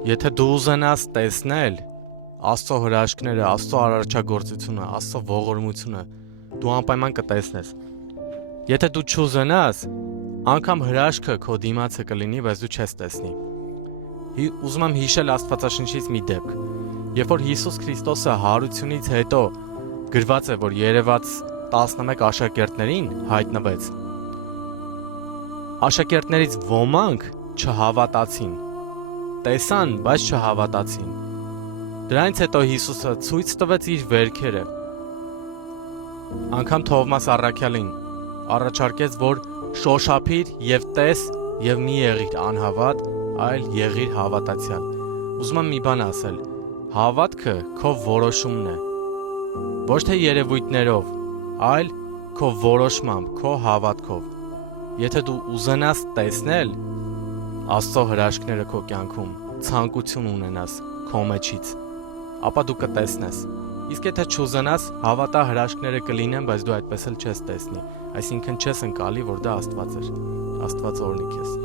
Եթե դու ուզենաս տեսնել Աստծո հրաշքները, Աստծո արարչագործությունը, Աստծո ողորմությունը, դու անպայման կտեսնես։ Եթե դու չուզենաս, անգամ հրաշքը քո դիմացը կլինի, բայց դու չես տեսնի։ Ուզում եմ հիշել Աստվածաշնչից մի դեպք։ Երբ որ Հիսուս Քրիստոսը հարությունից հետո գրված է, որ երևաց 11 աշակերտներին հայտնվեց, աշակերտներից ոմանք չհավատացին, տեսան, բայց չհավատացին։ Դրանից հետո Հիսուսը ցույց տվեց իր վերքերը։ Անգամ Թովմաս առաքյալին առաջարկեց, որ շոշափիր եւ տես եւ մի եղիր անհավատ, այլ եղիր հավատացյալ։ Ուզում եմ մի բան ասել. հավատքը քո որոշումն է։ Ոչ թե երևույթներով, այլ քո որոշմամբ, քո հավատքով։ Եթե դու ուզենաս տեսնել Աստծո հրաշքները քո կյանքում, ցանկություն ունենաս քո մեջից, ապա դու կտեսնես։ Իսկ եթե չուզենաս, հավատա հրաշքները կլինեն, բայց դու այդպես էլ չես տեսնի։ Այսինքն չես ընկալի, որ դա Աստված էր։ Աստված օրհնի քեզ։